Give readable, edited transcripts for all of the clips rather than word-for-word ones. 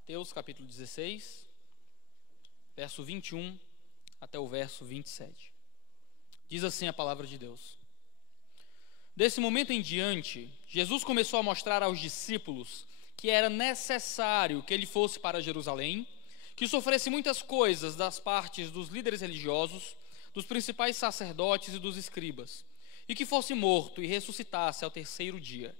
Mateus capítulo 16, verso 21 até o verso 27. Diz assim a palavra de Deus: Desse momento em diante, Jesus começou a mostrar aos discípulos que era necessário que ele fosse para Jerusalém, que sofresse muitas coisas das partes dos líderes religiosos, dos principais sacerdotes e dos escribas, e que fosse morto e ressuscitasse ao terceiro dia.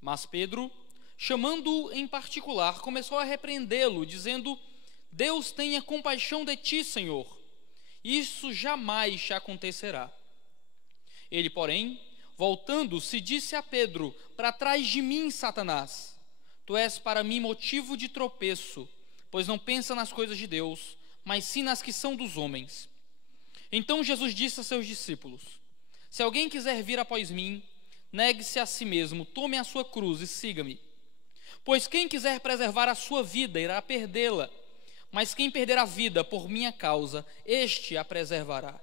Mas Pedro, chamando-o em particular, começou a repreendê-lo, dizendo: Deus tenha compaixão de ti, Senhor, isso jamais te acontecerá. Ele, porém, voltando-se, disse a Pedro: Para trás de mim, Satanás, tu és para mim motivo de tropeço, pois não pensa nas coisas de Deus, mas sim nas que são dos homens. Então Jesus disse a seus discípulos: Se alguém quiser vir após mim, negue-se a si mesmo, tome a sua cruz e siga-me. Pois quem quiser preservar a sua vida irá perdê-la, mas quem perder a vida por minha causa, este a preservará.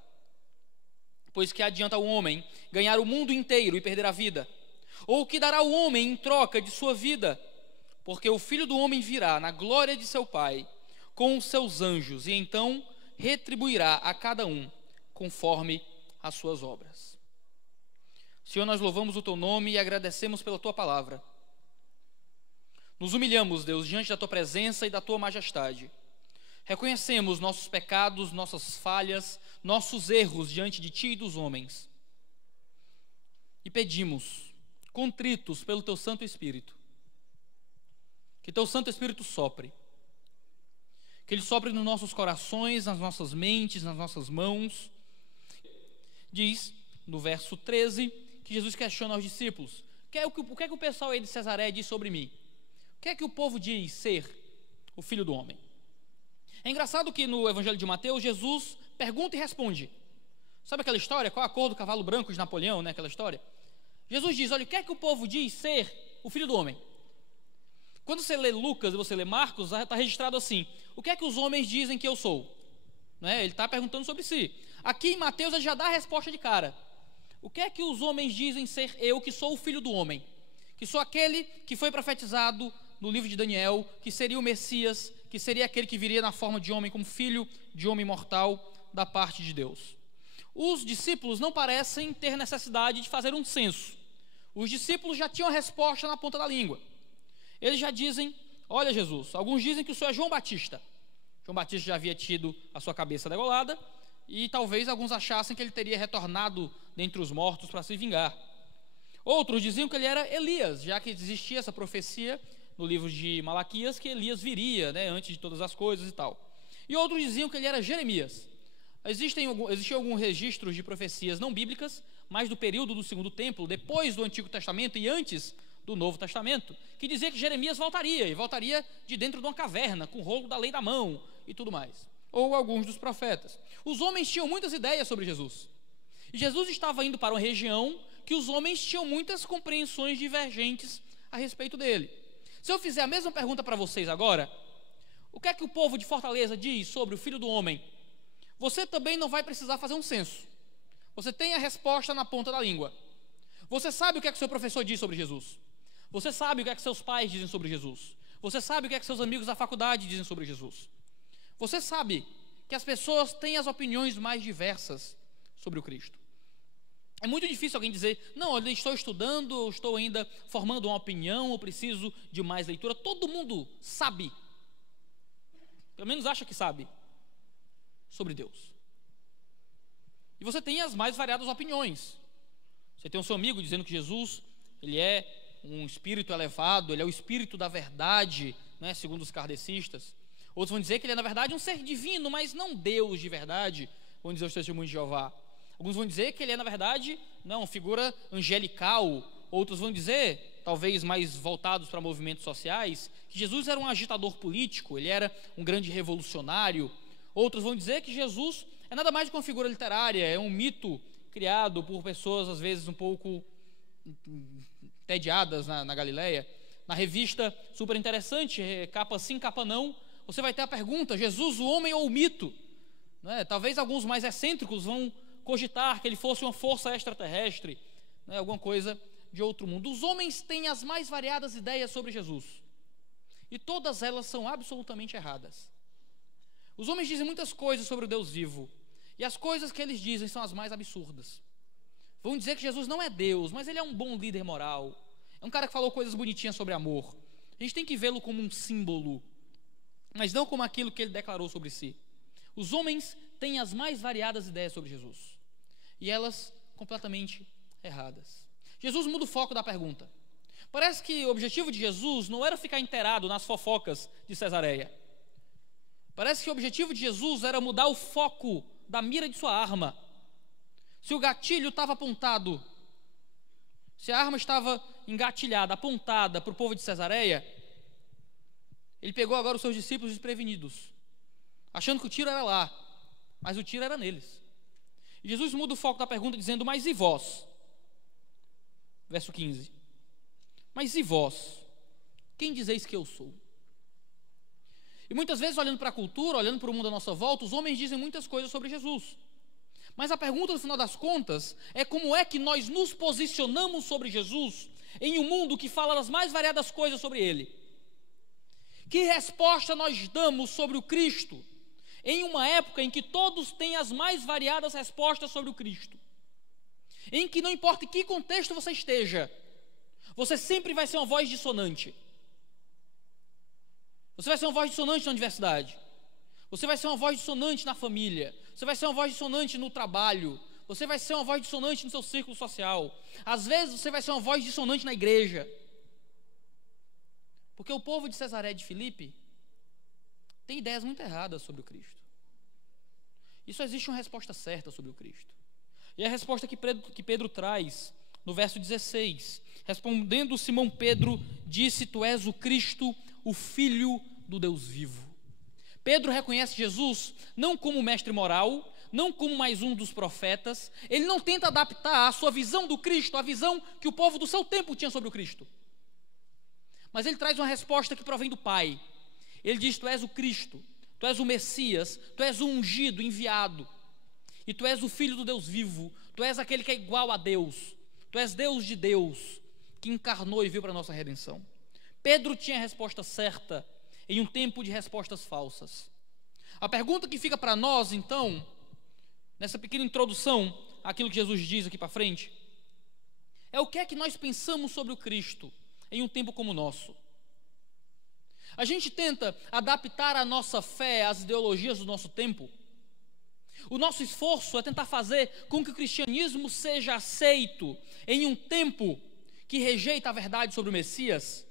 Pois que adianta o homem ganhar o mundo inteiro e perder a vida? Ou o que dará o homem em troca de sua vida? Porque o Filho do Homem virá na glória de seu Pai, com os seus anjos, e então retribuirá a cada um conforme as suas obras. Senhor, nós louvamos o teu nome e agradecemos pela tua palavra. Nos humilhamos, Deus, diante da tua presença e da tua majestade. Reconhecemos nossos pecados, nossas falhas, nossos erros diante de ti e dos homens. E pedimos, contritos pelo teu Santo Espírito, que teu Santo Espírito sopre. Que ele sopre nos nossos corações, nas nossas mentes, nas nossas mãos. Diz, no verso 13, que Jesus questiona aos discípulos: o que é que o pessoal aí de Cesareia diz sobre mim? O que é que o povo diz ser o Filho do Homem? É engraçado que no Evangelho de Mateus, Jesus pergunta e responde. Sabe aquela história? Qual a cor do cavalo branco de Napoleão, né? Aquela história? Jesus diz: olha, o que é que o povo diz ser o Filho do Homem? Quando você lê Lucas e você lê Marcos, está registrado assim: o que é que os homens dizem que eu sou? Né? Ele está perguntando sobre si. Aqui em Mateus ele já dá a resposta de cara. O que é que os homens dizem ser eu, que sou o Filho do Homem? Que sou aquele que foi profetizado no livro de Daniel, que seria o Messias, que seria aquele que viria na forma de homem, como filho de homem mortal da parte de Deus. Os discípulos não parecem ter necessidade de fazer um censo. Os discípulos já tinham a resposta na ponta da língua. Eles já dizem: olha, Jesus, alguns dizem que o senhor é João Batista. João Batista já havia tido a sua cabeça degolada, e talvez alguns achassem que ele teria retornado dentre os mortos para se vingar. Outros diziam que ele era Elias, já que existia essa profecia no livro de Malaquias, que Elias viria, né, antes de todas as coisas e tal. E outros diziam que ele era Jeremias. Existiam alguns registros de profecias não bíblicas, mas do período do Segundo Templo, depois do Antigo Testamento e antes do Novo Testamento, que dizia que Jeremias voltaria, e voltaria de dentro de uma caverna, com o rolo da lei na mão e tudo mais. Ou alguns dos profetas. Os homens tinham muitas ideias sobre Jesus. E Jesus estava indo para uma região que os homens tinham muitas compreensões divergentes a respeito dele. Se eu fizer a mesma pergunta para vocês agora, o que é que o povo de Fortaleza diz sobre o Filho do Homem? Você também não vai precisar fazer um censo. Você tem a resposta na ponta da língua. Você sabe o que é que seu professor diz sobre Jesus. Você sabe o que é que seus pais dizem sobre Jesus. Você sabe o que é que seus amigos da faculdade dizem sobre Jesus. Você sabe que as pessoas têm as opiniões mais diversas sobre o Cristo. É muito difícil alguém dizer: não, eu estou estudando, eu estou ainda formando uma opinião, eu preciso de mais leitura. Todo mundo sabe, pelo menos acha que sabe, sobre Deus. E você tem as mais variadas opiniões. Você tem o seu amigo dizendo que Jesus, ele é um espírito elevado, ele é o espírito da verdade, né, segundo os kardecistas. Outros vão dizer que ele é, na verdade, um ser divino, mas não Deus de verdade, vão dizer os testemunhos de Jeová. Alguns vão dizer que ele é, na verdade, uma figura angelical. Outros vão dizer, talvez mais voltados para movimentos sociais, que Jesus era um agitador político, ele era um grande revolucionário. Outros vão dizer que Jesus é nada mais do que uma figura literária, é um mito criado por pessoas, às vezes, um pouco tediadas na Galileia. Na revista super interessante, capa sim, capa não, você vai ter a pergunta: Jesus, o homem ou o mito? Talvez alguns mais excêntricos vão cogitar que ele fosse uma força extraterrestre, alguma coisa de outro mundo. Os homens têm as mais variadas ideias sobre Jesus. e todas elas são absolutamente erradas. Os homens dizem muitas coisas sobre o Deus vivo, e as coisas que eles dizem são as mais absurdas. Vão dizer que Jesus não é Deus, mas ele é um bom líder moral, é um cara que falou coisas bonitinhas sobre amor. A gente tem que vê-lo como um símbolo, mas não como aquilo que ele declarou sobre si. Os homens têm as mais variadas ideias sobre Jesus, e elas completamente erradas. Jesus muda o foco da pergunta. Parece que o objetivo de Jesus não era ficar inteirado nas fofocas de Cesareia. Parece que o objetivo de Jesus era mudar o foco da mira de sua arma. Se o gatilho estava apontado, se a arma estava engatilhada, apontada para o povo de Cesareia, ele pegou agora os seus discípulos desprevenidos, achando que o tiro era lá, mas o tiro era neles. E Jesus muda o foco da pergunta dizendo: mas e vós? Verso 15. Mas e vós? Quem dizeis que eu sou? E muitas vezes, olhando para a cultura, olhando para o mundo à nossa volta, os homens dizem muitas coisas sobre Jesus. Mas a pergunta, no final das contas, é como é que nós nos posicionamos sobre Jesus em um mundo que fala das mais variadas coisas sobre Ele? Que resposta nós damos sobre o Cristo em uma época em que todos têm as mais variadas respostas sobre o Cristo? Em que não importa em que contexto você esteja, você sempre vai ser uma voz dissonante. Você vai ser uma voz dissonante na universidade. Você vai ser uma voz dissonante na família. Você vai ser uma voz dissonante no trabalho. Você vai ser uma voz dissonante no seu círculo social. Às vezes você vai ser uma voz dissonante na igreja. Porque o povo de Cesareia de Filipe tem ideias muito erradas sobre o Cristo. E só existe uma resposta certa sobre o Cristo. E a resposta que Pedro traz no verso 16. Respondendo Simão Pedro, disse: tu és o Cristo, o Filho do Deus vivo. Pedro reconhece Jesus não como mestre moral, não como mais um dos profetas. Ele não tenta adaptar a sua visão do Cristo à visão que o povo do seu tempo tinha sobre o Cristo. Mas ele traz uma resposta que provém do Pai. Ele diz: tu és o Cristo, tu és o Messias, tu és o ungido, enviado. E tu és o Filho do Deus vivo, tu és aquele que é igual a Deus. Tu és Deus de Deus, que encarnou e veio para a nossa redenção. Pedro tinha a resposta certa em um tempo de respostas falsas. A pergunta que fica para nós, então, nessa pequena introdução àquilo que Jesus diz aqui para frente, é o que é que nós pensamos sobre o Cristo em um tempo como o nosso. A gente tenta adaptar a nossa fé às ideologias do nosso tempo. O nosso esforço é tentar fazer com que o cristianismo seja aceito em um tempo que rejeita a verdade sobre o Messias.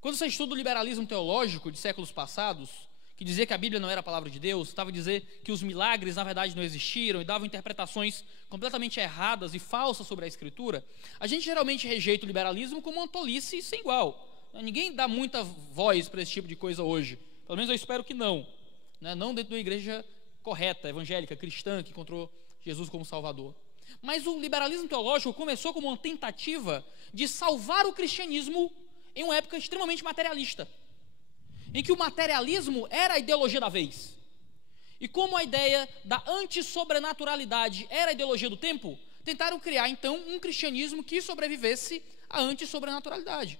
Quando você estuda o liberalismo teológico de séculos passados, que dizia que a Bíblia não era a palavra de Deus, estava a dizer que os milagres na verdade não existiram e davam interpretações completamente erradas e falsas sobre a Escritura, a gente geralmente rejeita o liberalismo como uma tolice sem igual. Ninguém dá muita voz para esse tipo de coisa hoje, pelo menos eu espero que não. Não dentro de uma igreja correta, evangélica, cristã, que encontrou Jesus como Salvador. Mas o liberalismo teológico começou como uma tentativa de salvar o cristianismo em uma época extremamente materialista, em que o materialismo era a ideologia da vez. E como a ideia da antissobrenaturalidade era a ideologia do tempo, tentaram criar então um cristianismo que sobrevivesse à antissobrenaturalidade.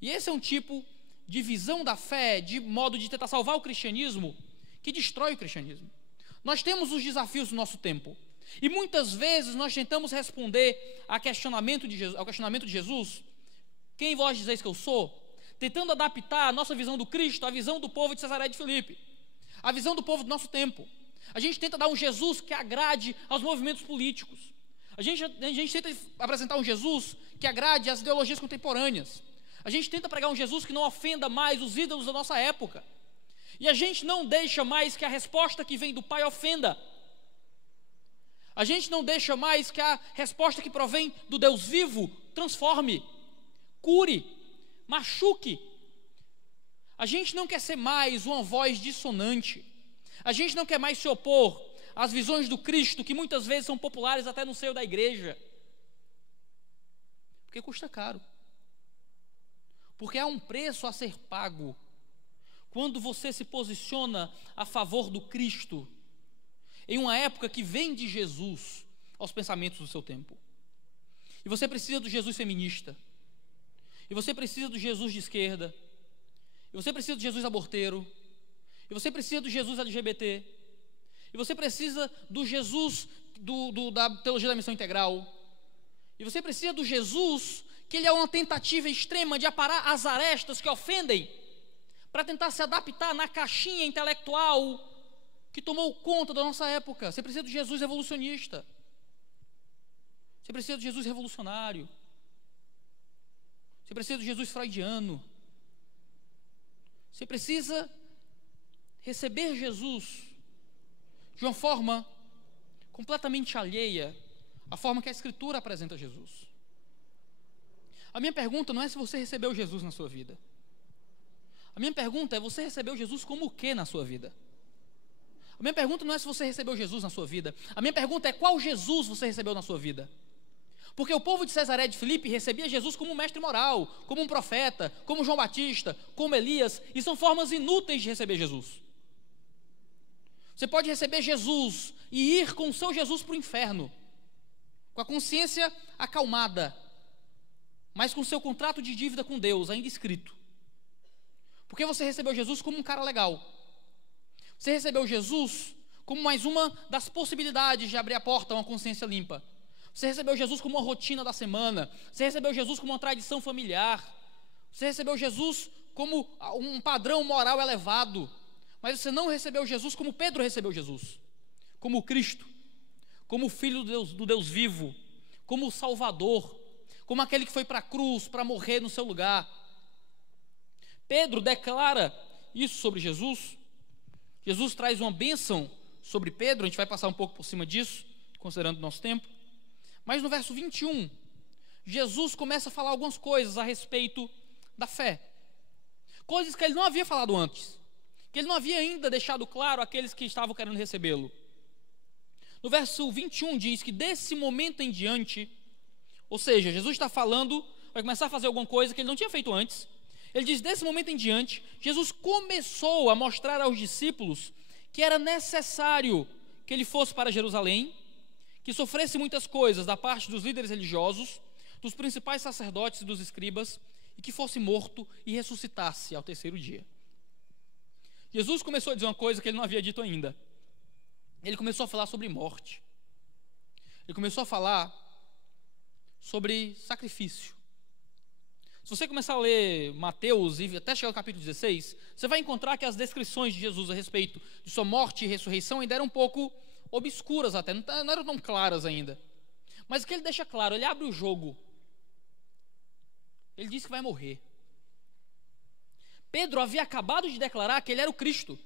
E esse é um tipo de visão da fé, de modo de tentar salvar o cristianismo, que destrói o cristianismo. Nós temos os desafios do nosso tempo, e muitas vezes nós tentamos responder ao questionamento de Jesus: quem vós dizeis que eu sou? Tentando adaptar a nossa visão do Cristo à visão do povo de Cesareia de Filipe, a visão do povo do nosso tempo. A gente tenta dar um Jesus que agrade aos movimentos políticos. A gente tenta apresentar um Jesus que agrade às ideologias contemporâneas. A gente tenta pregar um Jesus que não ofenda mais os ídolos da nossa época. E a gente não deixa mais que a resposta que vem do Pai ofenda. A gente não deixa mais que a resposta que provém do Deus vivo transforme, cure, machuque. A gente não quer ser mais uma voz dissonante. A gente não quer mais se opor às visões do Cristo, que muitas vezes são populares até no seio da igreja. Porque custa caro. Porque há um preço a ser pago quando você se posiciona a favor do Cristo em uma época que vende Jesus aos pensamentos do seu tempo. E você precisa do Jesus feminista. E você precisa do Jesus de esquerda. E você precisa do Jesus aborteiro. E você precisa do Jesus LGBT. E você precisa do Jesus da teologia da missão integral. E você precisa do Jesus, que ele é uma tentativa extrema de aparar as arestas que ofendem, para tentar se adaptar na caixinha intelectual que tomou conta da nossa época. Você precisa do Jesus revolucionista. Você precisa do Jesus revolucionário. Você precisa do Jesus freudiano. Você precisa receber Jesus de uma forma completamente alheia à forma que a Escritura apresenta Jesus. A minha pergunta não é se você recebeu Jesus na sua vida. A minha pergunta é: você recebeu Jesus como o que na sua vida? A minha pergunta não é se você recebeu Jesus na sua vida. A minha pergunta é: qual Jesus você recebeu na sua vida? Porque o povo de Cesareia de Filipe recebia Jesus como um mestre moral, como um profeta, como João Batista, como Elias, e são formas inúteis de receber Jesus. Você pode receber Jesus e ir com o seu Jesus para o inferno, com a consciência acalmada, mas com o seu contrato de dívida com Deus ainda escrito. Porque você recebeu Jesus como um cara legal. Você recebeu Jesus como mais uma das possibilidades de abrir a porta a uma consciência limpa. Você recebeu Jesus como uma rotina da semana. Você recebeu Jesus como uma tradição familiar. Você recebeu Jesus como um padrão moral elevado. Mas você não recebeu Jesus como Pedro recebeu Jesus, como Cristo, como o Filho do Deus vivo, como o Salvador, como aquele que foi para a cruz para morrer no seu lugar. Pedro declara isso sobre Jesus. Jesus traz uma bênção sobre Pedro. A gente vai passar um pouco por cima disso, considerando o nosso tempo. Mas no verso 21, Jesus começa a falar algumas coisas a respeito da fé. Coisas que ele não havia falado antes, que ele não havia ainda deixado claro àqueles que estavam querendo recebê-lo. No verso 21 diz que desse momento em diante, ou seja, Jesus está falando, vai começar a fazer alguma coisa que ele não tinha feito antes. Ele diz: desse momento em diante, Jesus começou a mostrar aos discípulos que era necessário que ele fosse para Jerusalém, que sofresse muitas coisas da parte dos líderes religiosos, dos principais sacerdotes e dos escribas, e que fosse morto e ressuscitasse ao terceiro dia. Jesus começou a dizer uma coisa que ele não havia dito ainda. Ele começou a falar sobre morte. Ele começou a falar sobre sacrifício. Se você começar a ler Mateus e até chegar ao capítulo 16, você vai encontrar que as descrições de Jesus a respeito de sua morte e ressurreição ainda eram um pouco obscuras até, não eram tão claras ainda. Mas o que ele deixa claro, ele abre o jogo. Ele diz que vai morrer. Pedro havia acabado de declarar que ele era o Cristo.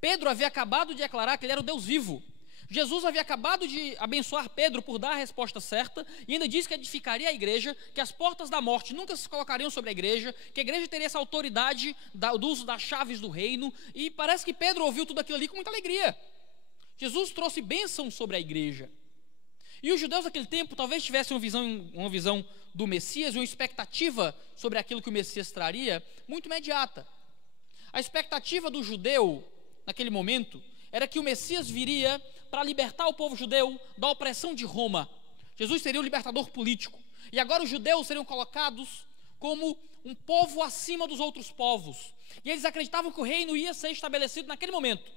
Pedro havia acabado de declarar que ele era o Deus vivo. Jesus havia acabado de abençoar Pedro por dar a resposta certa e ainda disse que edificaria a igreja, que as portas da morte nunca se colocariam sobre a igreja, que a igreja teria essa autoridade do uso das chaves do reino. E parece que Pedro ouviu tudo aquilo ali com muita alegria. Jesus trouxe bênção sobre a igreja. E os judeus daquele tempo talvez tivessem uma visão do Messias e uma expectativa sobre aquilo que o Messias traria muito imediata. A expectativa do judeu naquele momento era que o Messias viria para libertar o povo judeu da opressão de Roma. Jesus seria o libertador político. E agora os judeus seriam colocados como um povo acima dos outros povos. E eles acreditavam que o reino ia ser estabelecido naquele momento.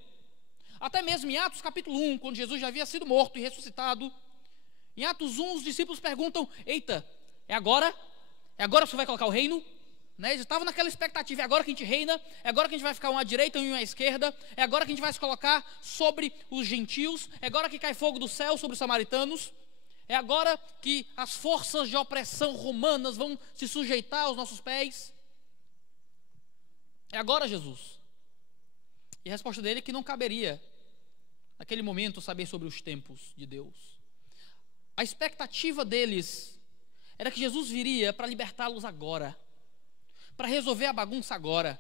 Até mesmo em Atos capítulo 1, quando Jesus já havia sido morto e ressuscitado, em Atos 1 os discípulos perguntam: eita, é agora? É agora que você vai colocar o reino? Eles estavam naquela expectativa: é agora que a gente reina, é agora que a gente vai ficar uma à direita e uma à esquerda, é agora que a gente vai se colocar sobre os gentios, é agora que cai fogo do céu sobre os samaritanos, é agora que as forças de opressão romanas vão se sujeitar aos nossos pés. É agora, Jesus. E a resposta dele é que não caberia naquele momento saber sobre os tempos de Deus. A expectativa deles era que Jesus viria para libertá-los agora, para resolver a bagunça agora,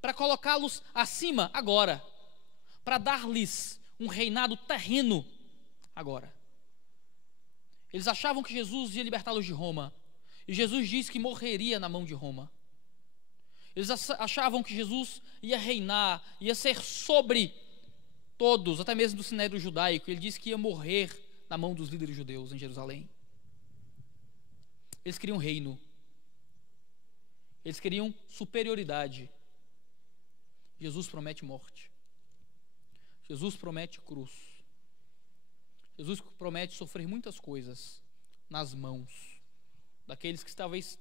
para colocá-los acima agora, para dar-lhes um reinado terreno agora. Eles achavam que Jesus ia libertá-los de Roma, e Jesus disse que morreria na mão de Roma. Eles achavam que Jesus ia reinar, ia ser sobre todos, até mesmo do sinédrio judaico. Ele disse que ia morrer na mão dos líderes judeus em Jerusalém. Eles queriam reino. Eles queriam superioridade. Jesus promete morte. Jesus promete cruz. Jesus promete sofrer muitas coisas nas mãos daqueles que talvez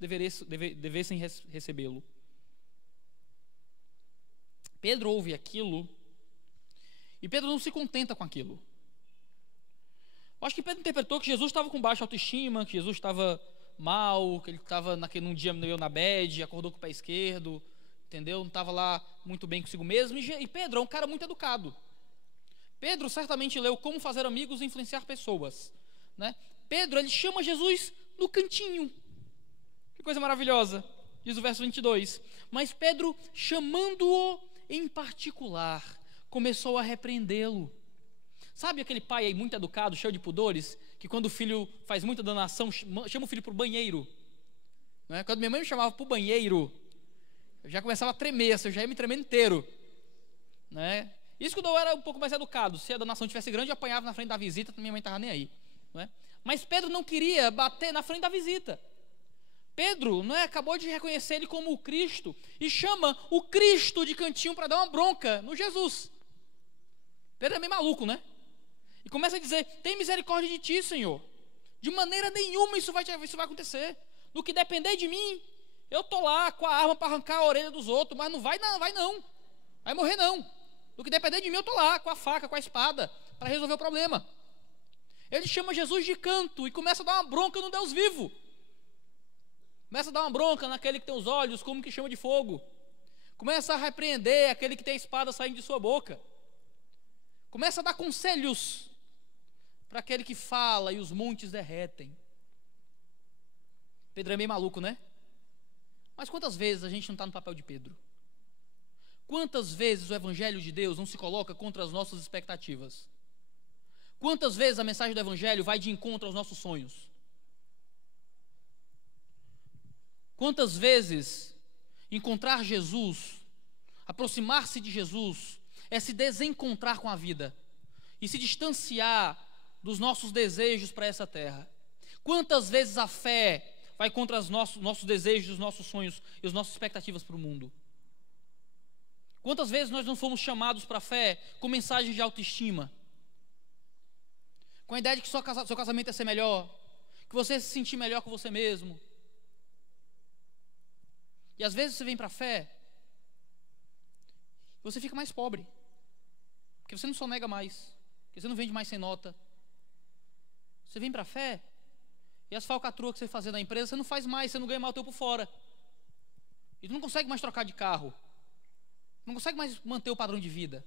devessem recebê-lo. Pedro ouve aquilo e Pedro não se contenta com aquilo. Eu acho que Pedro interpretou que Jesus estava com baixa autoestima, que Jesus estava mal, que ele estava num dia meio na bad, acordou com o pé esquerdo, entendeu? Não estava lá muito bem consigo mesmo. E Pedro é um cara muito educado. Pedro certamente leu Como Fazer Amigos e Influenciar Pessoas, né? Pedro, ele chama Jesus no cantinho. Que coisa maravilhosa, diz o verso 22. Mas Pedro, chamando-o em particular, começou a repreendê-lo. Sabe aquele pai aí muito educado, cheio de pudores, que quando o filho faz muita danação, chama o filho para o banheiro, né? Quando minha mãe me chamava para o banheiro, eu já começava a tremer, eu já ia me tremendo inteiro, né? Isso quando eu era um pouco mais educado. Se a danação tivesse grande, eu apanhava na frente da visita, minha mãe não estava nem aí, né? Mas Pedro não queria bater na frente da visita. Pedro, né, acabou de reconhecer ele como o Cristo e chama o Cristo de cantinho para dar uma bronca no Jesus. Pedro é meio maluco, né? E começa a dizer: tem misericórdia de ti, Senhor. De maneira nenhuma isso vai acontecer. No que depender de mim, eu estou lá com a arma para arrancar a orelha dos outros, mas não vai não. Vai morrer não. No que depender de mim, eu estou lá com a faca, com a espada, para resolver o problema. Ele chama Jesus de canto e começa a dar uma bronca no Deus vivo. Começa a dar uma bronca naquele que tem os olhos como que chama de fogo. Começa a repreender aquele que tem a espada saindo de sua boca. Começa a dar conselhos para aquele que fala e os montes derretem. Pedro é meio maluco, né? Mas quantas vezes a gente não está no papel de Pedro? Quantas vezes o Evangelho de Deus não se coloca contra as nossas expectativas? Quantas vezes a mensagem do Evangelho vai de encontro aos nossos sonhos? Quantas vezes encontrar Jesus, aproximar-se de Jesus, é se desencontrar com a vida e se distanciar dos nossos desejos para essa terra? Quantas vezes a fé vai contra os nossos desejos, os nossos sonhos e as nossas expectativas para o mundo? Quantas vezes nós não fomos chamados para a fé com mensagens de autoestima, com a ideia de que seu casamento ia ser melhor, que você ia se sentir melhor com você mesmo? E às vezes você vem para a fé, você fica mais pobre, porque você não sonega mais, porque você não vende mais sem nota. Você vem para a fé, e as falcatruas que você fazia na empresa, você não faz mais, você não ganha mais o teu por fora. E tu não consegue mais trocar de carro, não consegue mais manter o padrão de vida.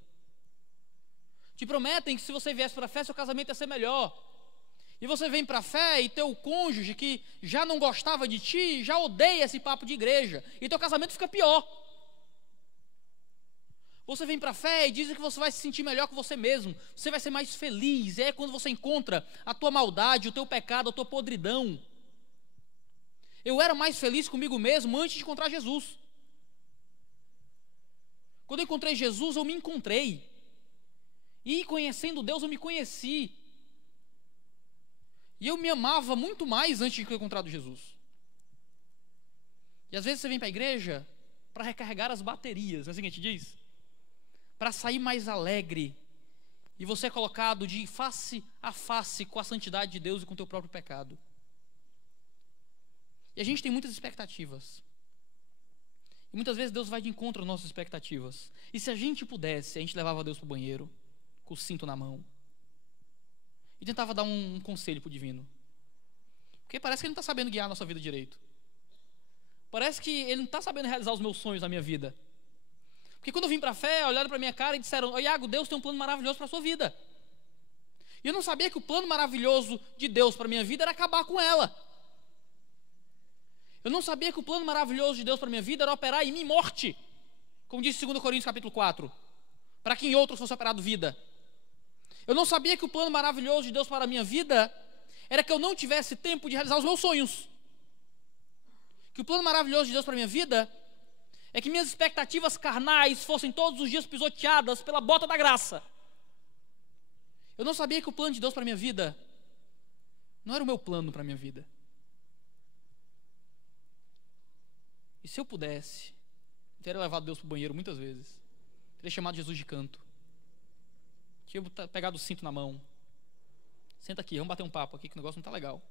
Te prometem que se você viesse para a fé, seu casamento ia ser melhor. E você vem para a fé e teu cônjuge que já não gostava de ti, já odeia esse papo de igreja, e teu casamento fica pior. Você vem para a fé e diz que você vai se sentir melhor com você mesmo, você vai ser mais feliz. É quando você encontra a tua maldade, o teu pecado, a tua podridão. Eu era mais feliz comigo mesmo antes de encontrar Jesus. Quando eu encontrei Jesus, eu me encontrei. E conhecendo Deus, eu me conheci. E eu me amava muito mais antes de ter encontrado Jesus. E às vezes você vem para a igreja para recarregar as baterias, não é assim que a gente diz? Para sair mais alegre. E você é colocado de face a face com a santidade de Deus e com o teu próprio pecado. E a gente tem muitas expectativas. E muitas vezes Deus vai de encontro às nossas expectativas. E se a gente pudesse, a gente levava Deus para o banheiro, com o cinto na mão, e tentava dar um conselho para o divino. Porque parece que ele não está sabendo guiar a nossa vida direito. Parece que ele não está sabendo realizar os meus sonhos na minha vida. Porque quando eu vim para a fé, olharam para a minha cara e disseram: "Ô Iago, Deus tem um plano maravilhoso para a sua vida." E eu não sabia que o plano maravilhoso de Deus para a minha vida era acabar com ela. Eu não sabia que o plano maravilhoso de Deus para a minha vida era operar em mim morte. Como diz 2 Coríntios capítulo 4. Para que em outros fosse operado vida. Eu não sabia que o plano maravilhoso de Deus para a minha vida era que eu não tivesse tempo de realizar os meus sonhos. Que o plano maravilhoso de Deus para a minha vida é que minhas expectativas carnais fossem todos os dias pisoteadas pela bota da graça. Eu não sabia que o plano de Deus para a minha vida não era o meu plano para a minha vida. E se eu pudesse, eu teria levado Deus para o banheiro muitas vezes. Teria chamado Jesus de canto. Tinha pegado o cinto na mão. Senta aqui, vamos bater um papo aqui, que o negócio não está legal.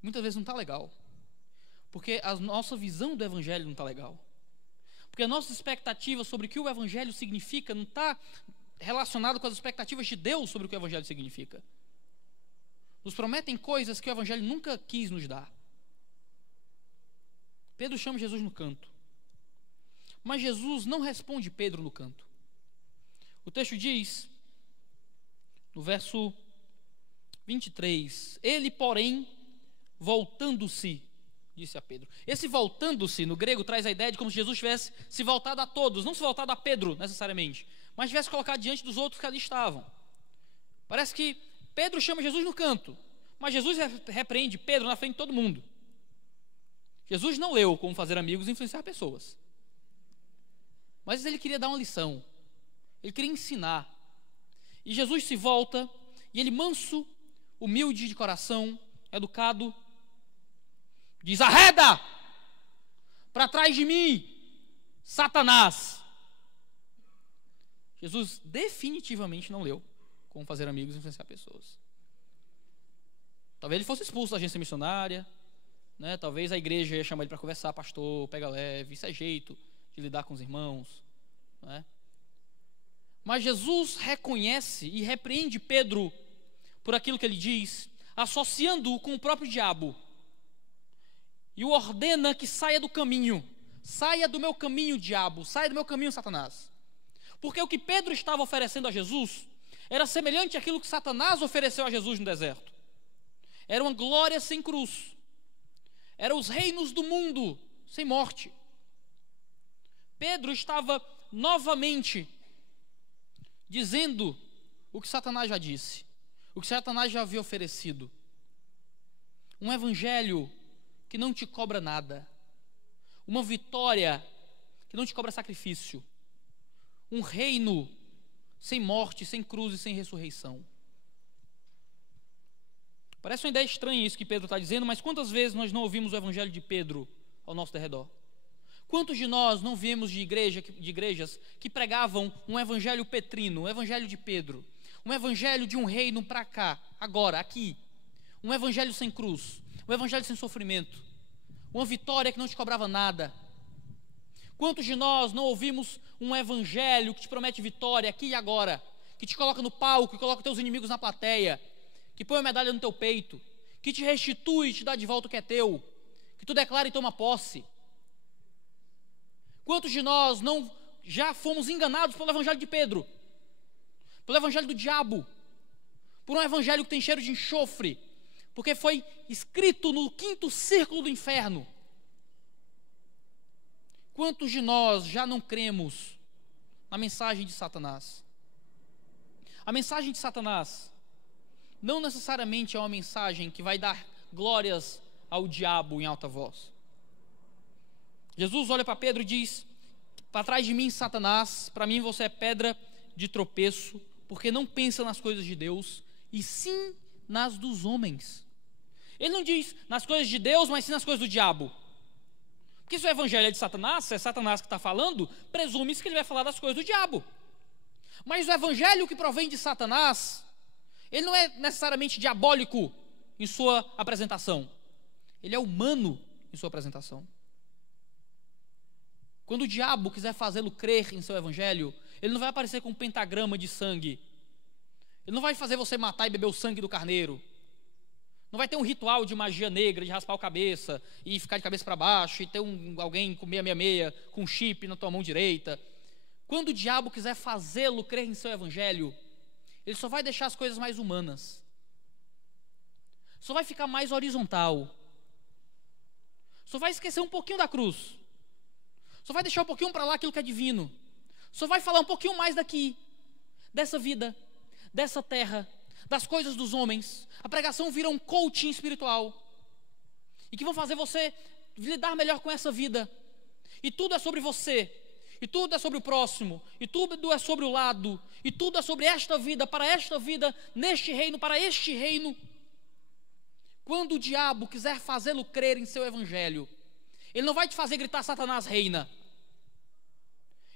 Muitas vezes não está legal. Porque a nossa visão do Evangelho não está legal. Porque a nossa expectativa sobre o que o Evangelho significa não está relacionada com as expectativas de Deus sobre o que o Evangelho significa. Nos prometem coisas que o Evangelho nunca quis nos dar. Pedro chama Jesus no canto. Mas Jesus não responde Pedro no canto. O texto diz, no verso 23, ele, porém, voltando-se, disse a Pedro. Esse voltando-se, no grego, traz a ideia de como se Jesus tivesse se voltado a todos, não se voltado a Pedro, necessariamente, mas tivesse colocado diante dos outros que ali estavam. Parece que Pedro chama Jesus no canto, mas Jesus repreende Pedro na frente de todo mundo. Jesus não leu como fazer amigos e influenciar pessoas. Mas ele queria dar uma lição. Ele queria ensinar. E Jesus se volta, e ele, manso, humilde de coração, educado, diz: arreda para trás de mim, Satanás. Jesus definitivamente não leu como fazer amigos e influenciar pessoas. Talvez ele fosse expulso da agência missionária, né? Talvez a igreja ia chamar ele para conversar: pastor, pega leve, isso é jeito de lidar com os irmãos, né? Mas Jesus reconhece e repreende Pedro por aquilo que ele diz, associando-o com o próprio diabo, e o ordena que saia do caminho. Saia do meu caminho, diabo, saia do meu caminho, Satanás. Porque o que Pedro estava oferecendo a Jesus era semelhante àquilo que Satanás ofereceu a Jesus no deserto. Era uma glória sem cruz. Eram os reinos do mundo sem morte. Pedro estava novamente dizendo o que Satanás já disse, o que Satanás já havia oferecido. Um evangelho que não te cobra nada, uma vitória que não te cobra sacrifício, um reino sem morte, sem cruz e sem ressurreição. Parece uma ideia estranha isso que Pedro está dizendo, mas quantas vezes nós não ouvimos o evangelho de Pedro ao nosso redor? Quantos de nós não viemos de igrejas que pregavam um evangelho petrino, um evangelho de Pedro, um evangelho de um reino para cá, agora, aqui, um evangelho sem cruz, um evangelho sem sofrimento, uma vitória que não te cobrava nada? Quantos de nós não ouvimos um evangelho que te promete vitória aqui e agora, que te coloca no palco, que coloca teus inimigos na plateia, que põe a medalha no teu peito, que te restitui e te dá de volta o que é teu, que tu declara e toma posse? Quantos de nós não já fomos enganados pelo evangelho de Pedro, pelo evangelho do diabo, por um evangelho que tem cheiro de enxofre, porque foi escrito no 5º círculo do inferno? Quantos de nós já não cremos na mensagem de Satanás? A mensagem de Satanás não necessariamente é uma mensagem que vai dar glórias ao diabo em alta voz. Jesus olha para Pedro e diz: para trás de mim, Satanás, para mim você é pedra de tropeço, porque não pensa nas coisas de Deus, e sim nas dos homens. Ele não diz nas coisas de Deus, mas sim nas coisas do diabo. Porque se o evangelho é de Satanás, se é Satanás que está falando, presume-se que ele vai falar das coisas do diabo. Mas o evangelho que provém de Satanás, ele não é necessariamente diabólico em sua apresentação. Ele é humano em sua apresentação. Quando o diabo quiser fazê-lo crer em seu evangelho, ele não vai aparecer com um pentagrama de sangue. Ele não vai fazer você matar e beber o sangue do carneiro. Não vai ter um ritual de magia negra, de raspar a cabeça e ficar de cabeça para baixo e ter alguém com 666, com um chip na tua mão direita. Quando o diabo quiser fazê-lo crer em seu evangelho, ele só vai deixar as coisas mais humanas. Só vai ficar mais horizontal. Só vai esquecer um pouquinho da cruz. Só vai deixar um pouquinho para lá aquilo que é divino. Só vai falar um pouquinho mais daqui, dessa vida, dessa terra, das coisas dos homens. A pregação vira um coaching espiritual, e que vão fazer você lidar melhor com essa vida. E tudo é sobre você, e tudo é sobre o próximo, e tudo é sobre o lado, e tudo é sobre esta vida, para esta vida, neste reino, para este reino. Quando o diabo quiser fazê-lo crer em seu evangelho, Ele não vai te fazer gritar Satanás reina.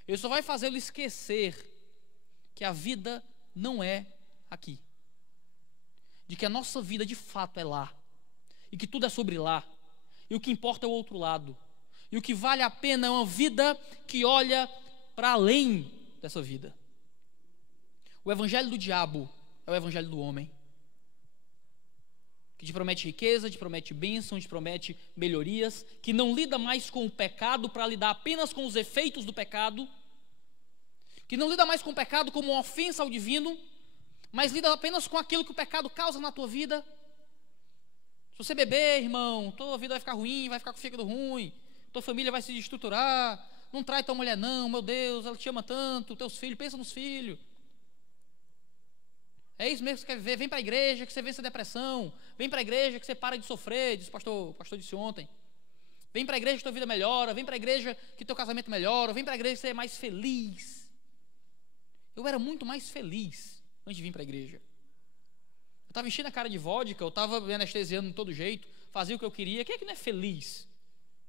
Ele só vai fazê-lo esquecer que a vida não é aqui. De que a nossa vida de fato é lá. E que tudo é sobre lá. E o que importa é o outro lado. E o que vale a pena é uma vida que olha para além dessa vida. O evangelho do diabo é o evangelho do homem, que te promete riqueza, te promete bênção, te promete melhorias, que não lida mais com o pecado para lidar apenas com os efeitos do pecado, que não lida mais com o pecado como uma ofensa ao divino, mas lida apenas com aquilo que o pecado causa na tua vida. Se você beber, irmão, tua vida vai ficar ruim, vai ficar com o fígado ruim, tua família vai se desestruturar, não trai tua mulher não, meu Deus, ela te ama tanto, teus filhos, pensa nos filhos. É isso mesmo que você quer viver, vem para a igreja que você vence a depressão, vem para a igreja que você para de sofrer, disse o pastor disse ontem. Vem para a igreja que tua vida melhora, vem para a igreja que teu casamento melhora, vem para a igreja que você é mais feliz. Eu era muito mais feliz antes de vir para a igreja. Eu estava enchendo a cara de vodka, eu estava me anestesiando de todo jeito, fazia o que eu queria. Quem é que não é feliz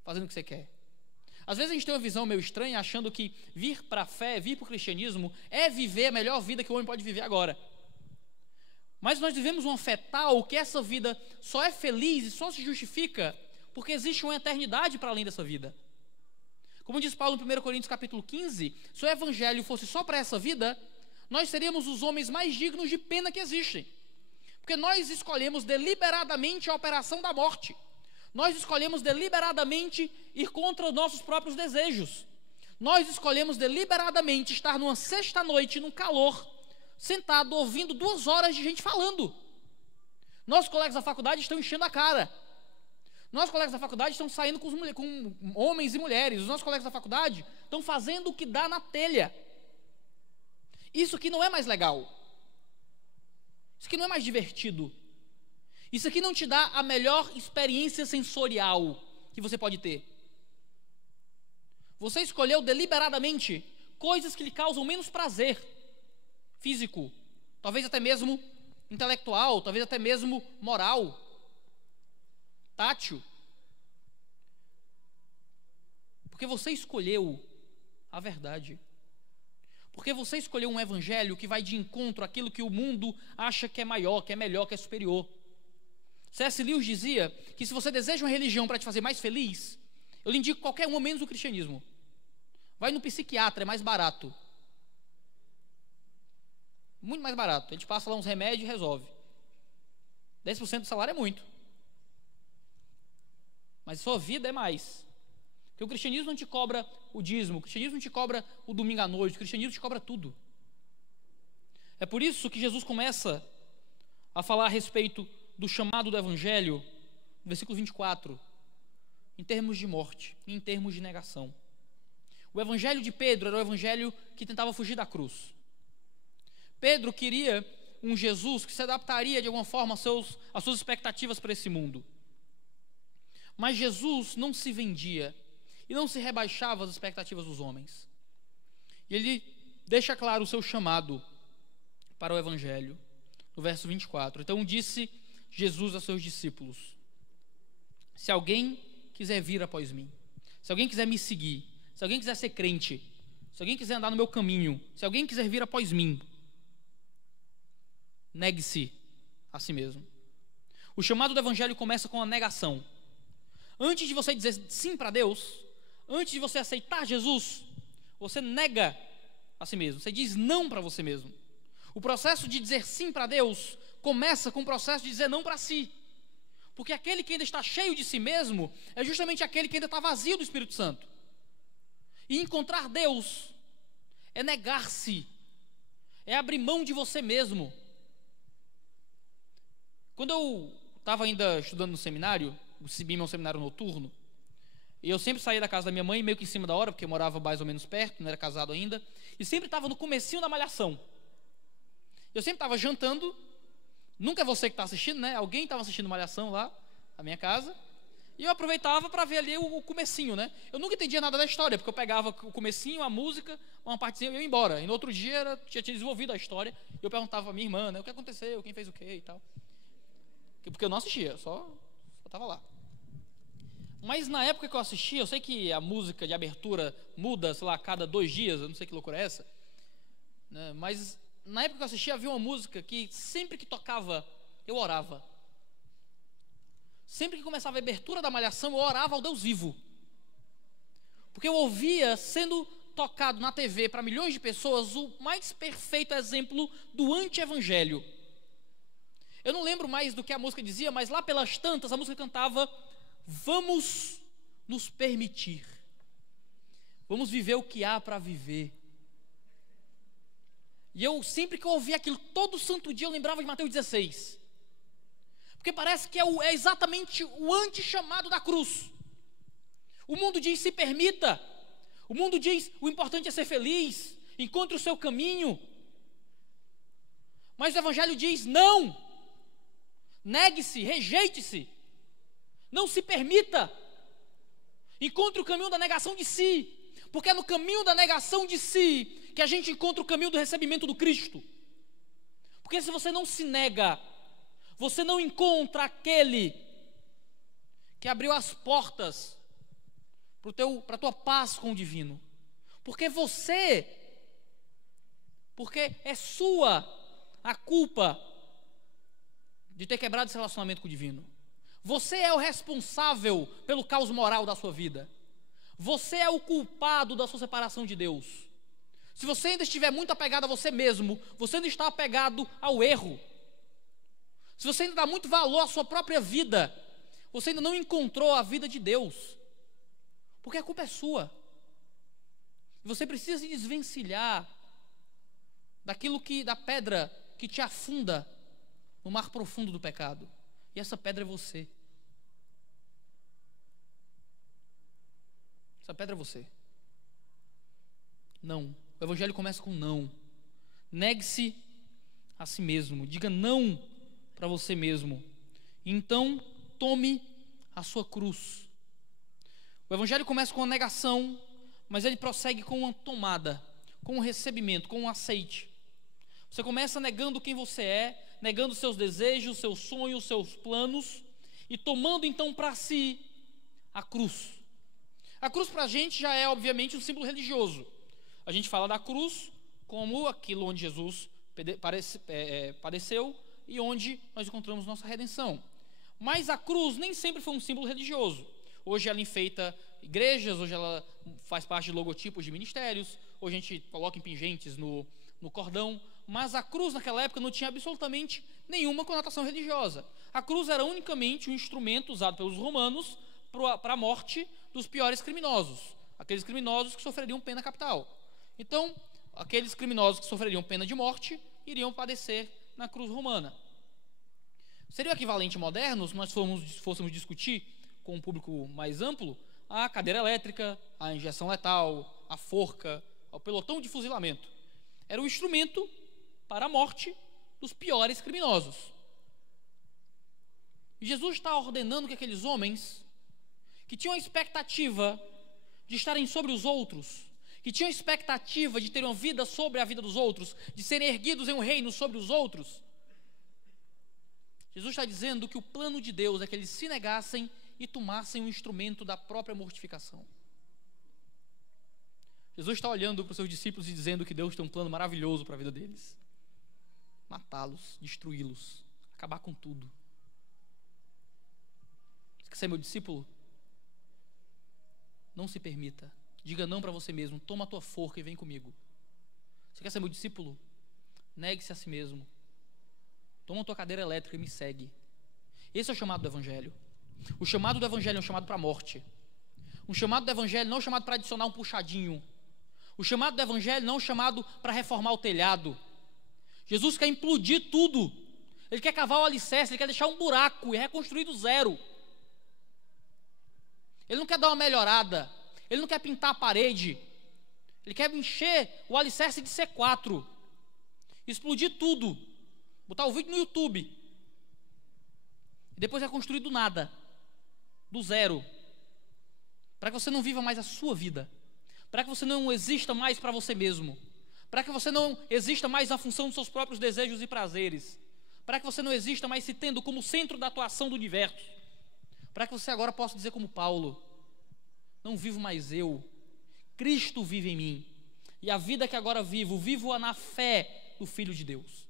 fazendo o que você quer? Às vezes a gente tem uma visão meio estranha, achando que vir para a fé, vir para o cristianismo, é viver a melhor vida que o homem pode viver agora. Mas nós vivemos uma fé tal que essa vida só é feliz e só se justifica porque existe uma eternidade para além dessa vida. Como diz Paulo em 1 Coríntios capítulo 15, se o evangelho fosse só para essa vida, nós seríamos os homens mais dignos de pena que existem. Porque nós escolhemos deliberadamente a operação da morte. Nós escolhemos deliberadamente ir contra os nossos próprios desejos. Nós escolhemos deliberadamente estar numa sexta-noite, num calor, sentado ouvindo 2 horas de gente falando. Nossos colegas da faculdade estão enchendo a cara. Nossos colegas da faculdade estão saindo com homens e mulheres. Os nossos colegas da faculdade estão fazendo o que dá na telha. Isso aqui não é mais legal. Isso aqui não é mais divertido. Isso aqui não te dá a melhor experiência sensorial que você pode ter. Você escolheu deliberadamente coisas que lhe causam menos prazer físico, talvez até mesmo intelectual, talvez até mesmo moral, tátil. Porque você escolheu a verdade. Porque você escolheu um evangelho que vai de encontro àquilo que o mundo acha que é maior, que é melhor, que é superior. C.S. Lewis dizia que se você deseja uma religião para te fazer mais feliz, eu lhe indico qualquer uma menos o cristianismo. Vai no psiquiatra, é mais barato. Muito mais barato. A gente passa lá uns remédios e resolve. 10% do salário é muito. Mas a sua vida é mais. Porque o cristianismo não te cobra o dízimo, o cristianismo não te cobra o domingo à noite, o cristianismo te cobra tudo. É por isso que Jesus começa a falar a respeito do chamado do evangelho, no versículo 24, em termos de morte, em termos de negação. O evangelho de Pedro era o evangelho que tentava fugir da cruz. Pedro queria um Jesus que se adaptaria de alguma forma às suas expectativas para esse mundo. Mas Jesus não se vendia e não se rebaixava às expectativas dos homens. E ele deixa claro o seu chamado para o evangelho, no verso 24. Então disse Jesus a seus discípulos: se alguém quiser vir após mim, se alguém quiser me seguir, se alguém quiser ser crente, se alguém quiser andar no meu caminho, se alguém quiser vir após mim, negue-se a si mesmo. O chamado do evangelho começa com a negação. Antes de você dizer sim para Deus, antes de você aceitar Jesus, você nega a si mesmo, você diz não para você mesmo. O processo de dizer sim para Deus começa com o processo de dizer não para si. Porque aquele que ainda está cheio de si mesmo é justamente aquele que ainda está vazio do Espírito Santo. E encontrar Deus é negar-se, é abrir mão de você mesmo. Quando eu estava ainda estudando no seminário, o CIBIM é um seminário noturno, e eu sempre saía da casa da minha mãe meio que em cima da hora, porque eu morava mais ou menos perto, não era casado ainda, e sempre estava no comecinho da malhação. Eu sempre estava jantando, nunca é você que está assistindo, né? Alguém estava assistindo malhação lá na minha casa, e eu aproveitava para ver ali o comecinho, né? Eu nunca entendia nada da história, porque eu pegava o comecinho, a música, uma partezinha e eu ia embora. E no outro dia já tinha desenvolvido a história, e eu perguntava à minha irmã, né? O que aconteceu, quem fez o quê e tal. Porque eu não assistia, só estava lá. Mas na época que eu assisti, eu sei que a música de abertura muda, sei lá, a cada 2 dias, eu não sei que loucura é essa, né? Mas na época que eu assisti havia uma música que sempre que tocava, eu orava. Sempre que começava a abertura da Malhação, eu orava ao Deus vivo. Porque eu ouvia sendo tocado na TV para milhões de pessoas o mais perfeito exemplo do anti-evangelho. Eu não lembro mais do que a música dizia, mas lá pelas tantas a música cantava: vamos nos permitir, vamos viver o que há para viver. E eu sempre que eu ouvia aquilo, todo santo dia eu lembrava de Mateus 16, porque parece que é exatamente o anti-chamado da cruz. O mundo diz: se permita. O mundo diz: o importante é ser feliz, encontre o seu caminho. Mas o evangelho diz: não, negue-se, rejeite-se, não se permita, encontre o caminho da negação de si, porque é no caminho da negação de si que a gente encontra o caminho do recebimento do Cristo. Porque se você não se nega, você não encontra aquele que abriu as portas para a tua paz com o divino. Porque é sua a culpa de ter quebrado esse relacionamento com o divino. Você é o responsável pelo caos moral da sua vida. Você é o culpado da sua separação de Deus. Se você ainda estiver muito apegado a você mesmo, você ainda está apegado ao erro. Se você ainda dá muito valor à sua própria vida, você ainda não encontrou a vida de Deus. Porque a culpa é sua. Você precisa se desvencilhar da pedra que te afunda no mar profundo do pecado. E essa pedra é você. Essa pedra é você. Não. O evangelho começa com não. Negue-se a si mesmo. Diga não para você mesmo. Então, tome a sua cruz. O evangelho começa com uma negação, mas ele prossegue com uma tomada, com um recebimento, com um aceite. Você começa negando quem você é, negando seus desejos, seus sonhos, seus planos, e tomando então para si a cruz. A cruz para a gente já é obviamente um símbolo religioso. A gente fala da cruz como aquilo onde Jesus padeceu e onde nós encontramos nossa redenção. Mas a cruz nem sempre foi um símbolo religioso. Hoje ela enfeita igrejas, hoje ela faz parte de logotipos de ministérios, hoje a gente coloca em pingentes no cordão, mas a cruz naquela época não tinha absolutamente nenhuma conotação religiosa. A cruz era unicamente um instrumento usado pelos romanos para a morte dos piores criminosos, aqueles criminosos que sofreriam pena capital. Então, aqueles criminosos que sofreriam pena de morte iriam padecer na cruz romana. Seria o equivalente moderno, se nós fôssemos discutir com um público mais amplo, a cadeira elétrica, a injeção letal, a forca, o pelotão de fuzilamento. Era um instrumento para a morte dos piores criminosos. E Jesus está ordenando que aqueles homens que tinham a expectativa de estarem sobre os outros, que tinham a expectativa de terem uma vida sobre a vida dos outros, de serem erguidos em um reino sobre os outros, Jesus está dizendo que o plano de Deus é que eles se negassem e tomassem um instrumento da própria mortificação. Jesus está olhando para os seus discípulos e dizendo que Deus tem um plano maravilhoso para a vida deles: matá-los, destruí-los, acabar com tudo. Você quer ser meu discípulo? Não se permita. Diga não para você mesmo. Toma a tua forca e vem comigo. Você quer ser meu discípulo? Negue-se a si mesmo. Toma a tua cadeira elétrica e me segue. Esse é o chamado do evangelho. O chamado do evangelho é um chamado para a morte. Um chamado do evangelho não é um chamado para adicionar um puxadinho. O chamado do evangelho não é um chamado para reformar o telhado. Jesus quer implodir tudo. Ele quer cavar o alicerce, ele quer deixar um buraco e reconstruir do zero. Ele não quer dar uma melhorada. Ele não quer pintar a parede. Ele quer encher o alicerce de C4. Explodir tudo. Botar o vídeo no YouTube. E depois reconstruir do nada. Do zero. Para que você não viva mais a sua vida. Para que você não exista mais para você mesmo. Para que você não exista mais na função dos seus próprios desejos e prazeres. Para que você não exista mais se tendo como centro da atuação do universo. para que você agora possa dizer como Paulo: não vivo mais eu, Cristo vive em mim, e a vida que agora vivo, vivo-a na fé do Filho de Deus.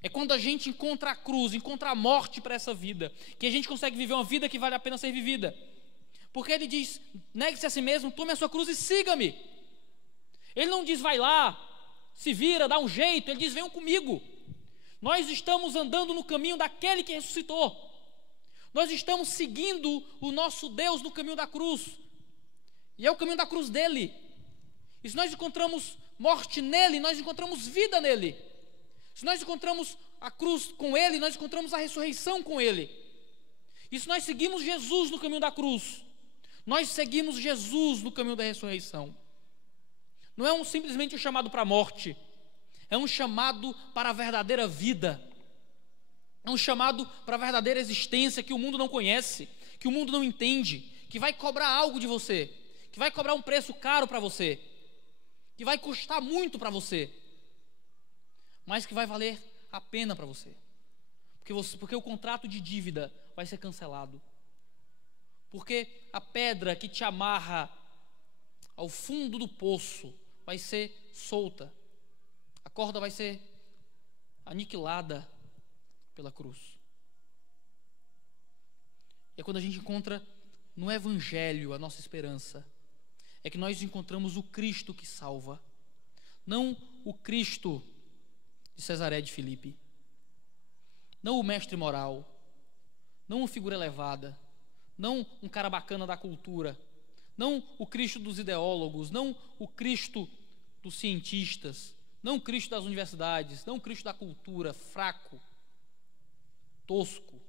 É quando a gente encontra a cruz, encontra a morte para essa vida, que a gente consegue viver uma vida que vale a pena ser vivida. Porque ele diz: negue-se a si mesmo, tome a sua cruz e siga-me. Ele não diz: vai lá, se vira, dá um jeito. Ele diz: venham comigo. Nós estamos andando no caminho daquele que ressuscitou. Nós estamos seguindo o nosso Deus no caminho da cruz. E é o caminho da cruz dele. E se nós encontramos morte nele, nós encontramos vida nele. Se nós encontramos a cruz com ele, nós encontramos a ressurreição com ele. E se nós seguimos Jesus no caminho da cruz, nós seguimos Jesus no caminho da ressurreição. Não é simplesmente um chamado para a morte, é um chamado para a verdadeira vida. É um chamado para a verdadeira existência que o mundo não conhece, que o mundo não entende, que vai cobrar algo de você, que vai cobrar um preço caro para você, que vai custar muito para você, mas que vai valer a pena para você. Porque o contrato de dívida vai ser cancelado. Porque a pedra que te amarra ao fundo do poço vai ser solta. A corda vai ser aniquilada pela cruz. E é quando a gente encontra no Evangelho a nossa esperança, é que nós encontramos o Cristo que salva, não o Cristo de Cesaré de Filipe, não o mestre moral, não uma figura elevada, não um cara bacana da cultura, não o Cristo dos ideólogos, não o Cristo dos cientistas, não o Cristo das universidades, não o Cristo da cultura, fraco, tosco,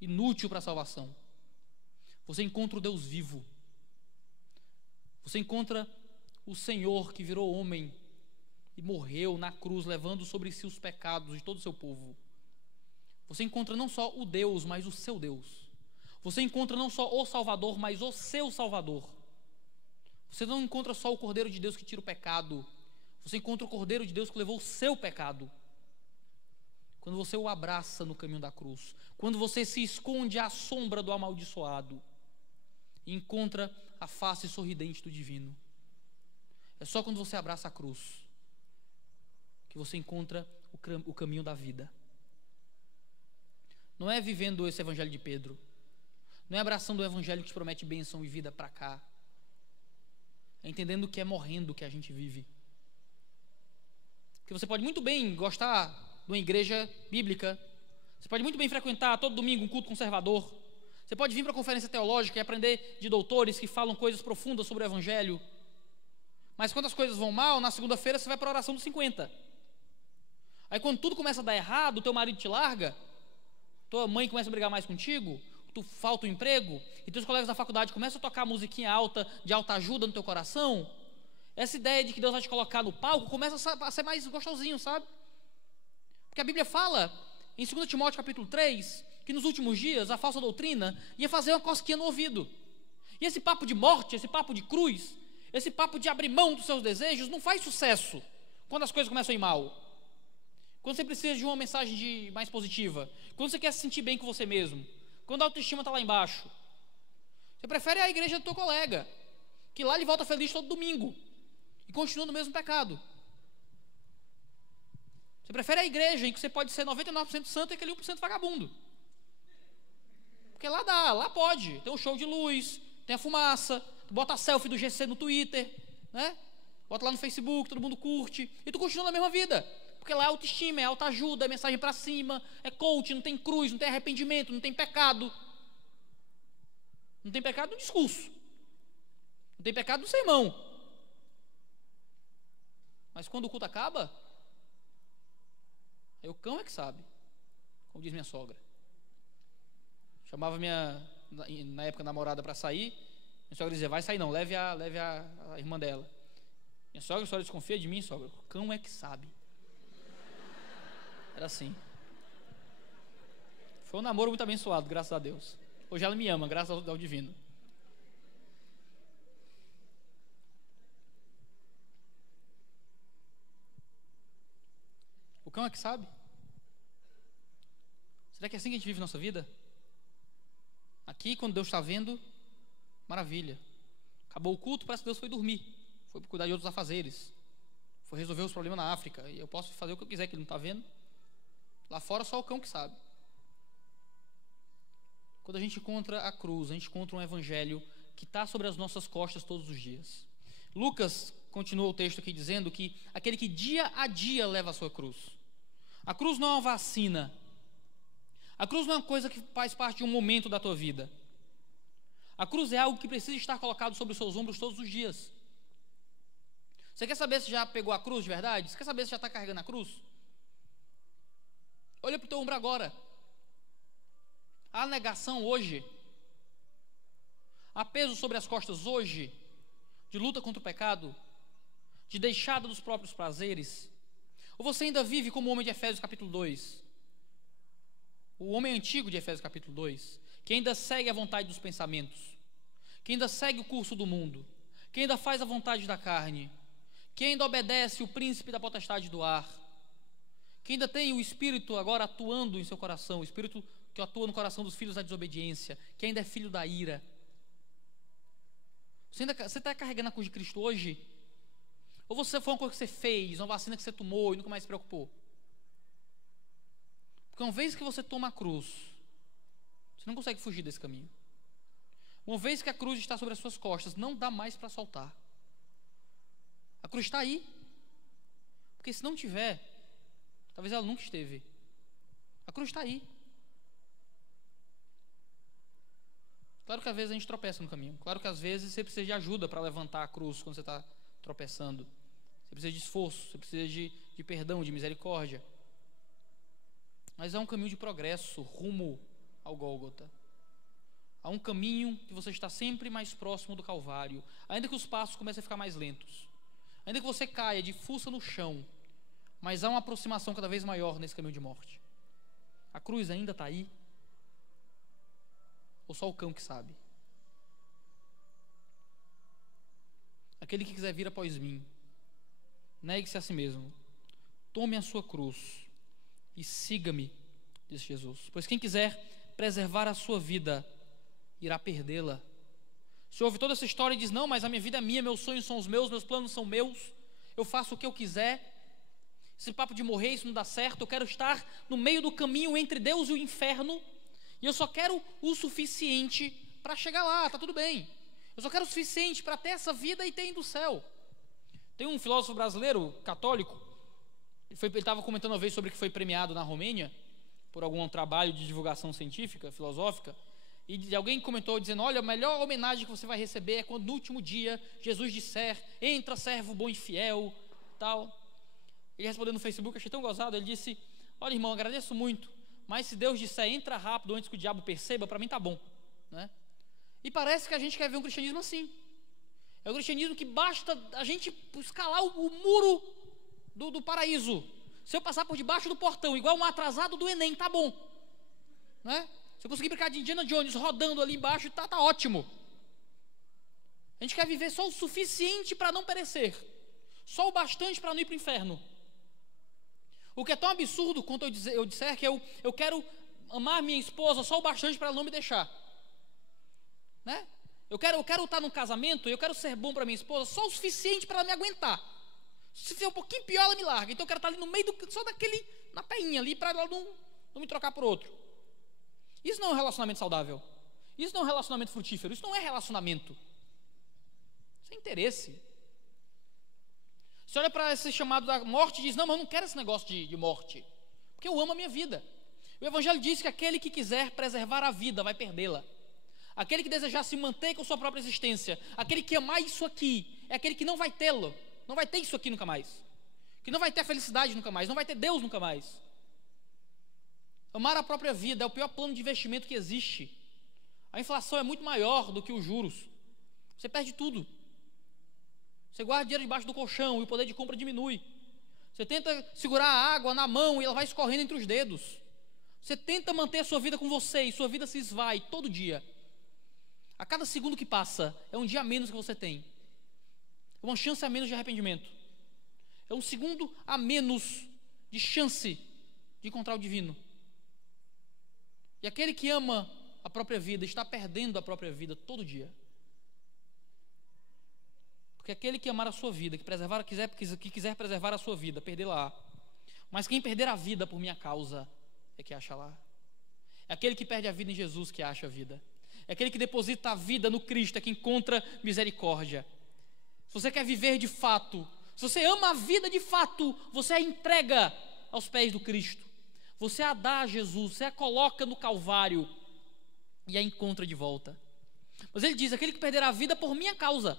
inútil para a salvação. Você encontra o Deus vivo. Você encontra o Senhor que virou homem e morreu na cruz, levando sobre si os pecados de todo o seu povo. Você encontra não só o Deus, mas o seu Deus. Você encontra não só o Salvador, mas o seu Salvador. Você não encontra só o Cordeiro de Deus que tira o pecado. Você encontra o Cordeiro de Deus que levou o seu pecado. Quando você o abraça no caminho da cruz, quando você se esconde à sombra do amaldiçoado e encontra a face sorridente do divino. É só quando você abraça a cruz que você encontra o caminho da vida. Não é vivendo esse evangelho de Pedro, não é abraçando o evangelho que te promete bênção e vida para cá, é entendendo que é morrendo que a gente vive. Porque você pode muito bem gostar de uma igreja bíblica, você pode muito bem frequentar todo domingo um culto conservador, você pode vir para a conferência teológica e aprender de doutores que falam coisas profundas sobre o evangelho, mas quando as coisas vão mal, na segunda-feira você vai para a oração dos 50. Aí quando tudo começa a dar errado, teu marido te larga, tua mãe começa a brigar mais contigo, tu falta o emprego, e teus colegas da faculdade começam a tocar musiquinha alta, de alta ajuda no teu coração, essa ideia de que Deus vai te colocar no palco começa a ser mais gostosinho, sabe? Porque a Bíblia fala, em 2 Timóteo capítulo 3, que nos últimos dias a falsa doutrina ia fazer uma cosquinha no ouvido. E esse papo de morte, esse papo de cruz, esse papo de abrir mão dos seus desejos não faz sucesso quando as coisas começam a ir mal. Quando você precisa de uma mensagem mais positiva, quando você quer se sentir bem com você mesmo, quando a autoestima está lá embaixo, você prefere a igreja do teu colega, que lá ele volta feliz todo domingo e continua no mesmo pecado. Você prefere a igreja em que você pode ser 99% santo e aquele 1% vagabundo. Porque lá dá, lá pode, tem um show de luz, tem a fumaça, tu bota a selfie do GC no Twitter, né? Bota lá no Facebook, todo mundo curte, e tu continua na mesma vida. Porque lá é autoestima, é autoajuda, é mensagem para cima, é coach, não tem cruz, não tem arrependimento, não tem pecado. Não tem pecado no discurso. Não tem pecado no sermão. Mas quando o culto acaba, aí o cão é que sabe, como diz minha sogra. Chamava na época, namorada para sair, minha sogra dizia: vai sair não, leve a irmã dela. Minha sogra, a senhora desconfia de mim, sogra? O cão é que sabe. Era assim. Foi um namoro muito abençoado, graças a Deus. Hoje ela me ama, graças ao divino. O cão é que sabe? Será que é assim que a gente vive nossa vida? Aqui, quando Deus está vendo, maravilha. Acabou o culto, parece que Deus foi dormir, foi cuidar de outros afazeres, foi resolver os problemas na África, e eu posso fazer o que eu quiser, que Ele não está vendo. Lá fora só o cão que sabe. Quando a gente encontra a cruz, a gente encontra um evangelho que está sobre as nossas costas todos os dias. Lucas continua o texto aqui dizendo que aquele que dia a dia leva a sua cruz. A cruz não é uma vacina. A cruz não é uma coisa que faz parte de um momento da tua vida. A cruz é algo que precisa estar colocado sobre os seus ombros todos os dias. Você quer saber se já pegou a cruz de verdade? Você quer saber se já está carregando a cruz? Olha para o teu ombro agora. Há negação hoje. Há peso sobre as costas hoje, de luta contra o pecado, de deixada dos próprios prazeres. Ou você ainda vive como o homem de Efésios capítulo 2? O homem antigo de Efésios capítulo 2, que ainda segue a vontade dos pensamentos, que ainda segue o curso do mundo, que ainda faz a vontade da carne, que ainda obedece o príncipe da potestade do ar, que ainda tem o Espírito agora atuando em seu coração, o Espírito que atua no coração dos filhos da desobediência, que ainda é filho da ira. Você está carregando a cruz de Cristo hoje? Ou você foi uma coisa que você fez, uma vacina que você tomou e nunca mais se preocupou? Porque uma vez que você toma a cruz, você não consegue fugir desse caminho. Uma vez que a cruz está sobre as suas costas, não dá mais para soltar. A cruz está aí. Porque se não tiver, talvez ela nunca esteve. A cruz está aí. Claro que às vezes a gente tropeça no caminho. Claro que às vezes você precisa de ajuda para levantar a cruz quando você está tropeçando. Você precisa de esforço, você precisa de perdão, de misericórdia. Mas há um caminho de progresso rumo ao Gólgota. Há um caminho que você está sempre mais próximo do Calvário, ainda que os passos comecem a ficar mais lentos, ainda que você caia de fuça no chão, mas há uma aproximação cada vez maior nesse caminho de morte. A cruz ainda está aí? Ou só o cão que sabe? Aquele que quiser vir após mim, negue-se a si mesmo, tome a sua cruz e siga-me, disse Jesus. Pois quem quiser preservar a sua vida, irá perdê-la. Se ouve toda essa história e diz, não, mas a minha vida é minha, meus sonhos são os meus planos são meus, eu faço o que eu quiser, esse papo de morrer, isso não dá certo, eu quero estar no meio do caminho entre Deus e o inferno, e eu só quero o suficiente para chegar lá, tá tudo bem. Eu só quero o suficiente para ter essa vida e ter ido do céu. Tem um filósofo brasileiro, católico, ele estava comentando uma vez sobre que foi premiado na Romênia, por algum trabalho de divulgação científica, filosófica, e alguém comentou dizendo, olha, a melhor homenagem que você vai receber é quando no último dia Jesus disser, entra servo bom e fiel, tal. Ele respondeu no Facebook, achei tão gozado, ele disse, olha irmão, agradeço muito, mas se Deus disser, entra rápido antes que o diabo perceba, para mim tá bom, né? E parece que a gente quer ver um cristianismo assim. É um cristianismo que basta a gente escalar o muro do paraíso. Se eu passar por debaixo do portão, igual um atrasado do Enem, tá bom, né? Se eu conseguir brincar de Indiana Jones rodando ali embaixo, tá ótimo. A gente quer viver só o suficiente para não perecer, só o bastante para não ir para o inferno. O que é tão absurdo quanto eu disser que eu quero amar minha esposa só o bastante para ela não me deixar, né? Eu quero estar num casamento, eu quero ser bom para minha esposa só o suficiente para ela me aguentar. Se fizer um pouquinho pior, ela me larga. Então eu quero estar ali no meio só daquele, na peinha ali, para ela não me trocar por outro. Isso não é um relacionamento saudável. Isso não é um relacionamento frutífero. Isso não é relacionamento. Isso é interesse. Você olha para esse chamado da morte e diz, não, mas eu não quero esse negócio de morte, porque eu amo a minha vida. O Evangelho diz que aquele que quiser preservar a vida vai perdê-la. Aquele que desejar se manter com sua própria existência, aquele que amar isso aqui, é aquele que não vai tê-lo, não vai ter isso aqui nunca mais, que não vai ter a felicidade nunca mais, não vai ter Deus nunca mais. Amar a própria vida é o pior plano de investimento que existe. A inflação é muito maior do que os juros. Você perde tudo. Você guarda dinheiro debaixo do colchão e o poder de compra diminui. Você tenta segurar a água na mão e ela vai escorrendo entre os dedos. Você tenta manter a sua vida com você e sua vida se esvai todo dia. A cada segundo que passa é um dia a menos que você tem. É uma chance a menos de arrependimento. É um segundo a menos de chance de encontrar o divino. E aquele que ama a própria vida está perdendo a própria vida todo dia. Porque aquele que amar a sua vida, que quiser preservar a sua vida, perdê-la. Mas quem perder a vida por minha causa é que acha lá. É aquele que perde a vida em Jesus que acha a vida. É aquele que deposita a vida no Cristo, é que encontra misericórdia. Se você quer viver de fato, se você ama a vida de fato, você a entrega aos pés do Cristo. Você a dá a Jesus, você a coloca no Calvário e a encontra de volta. Mas ele diz, aquele que perder a vida por minha causa,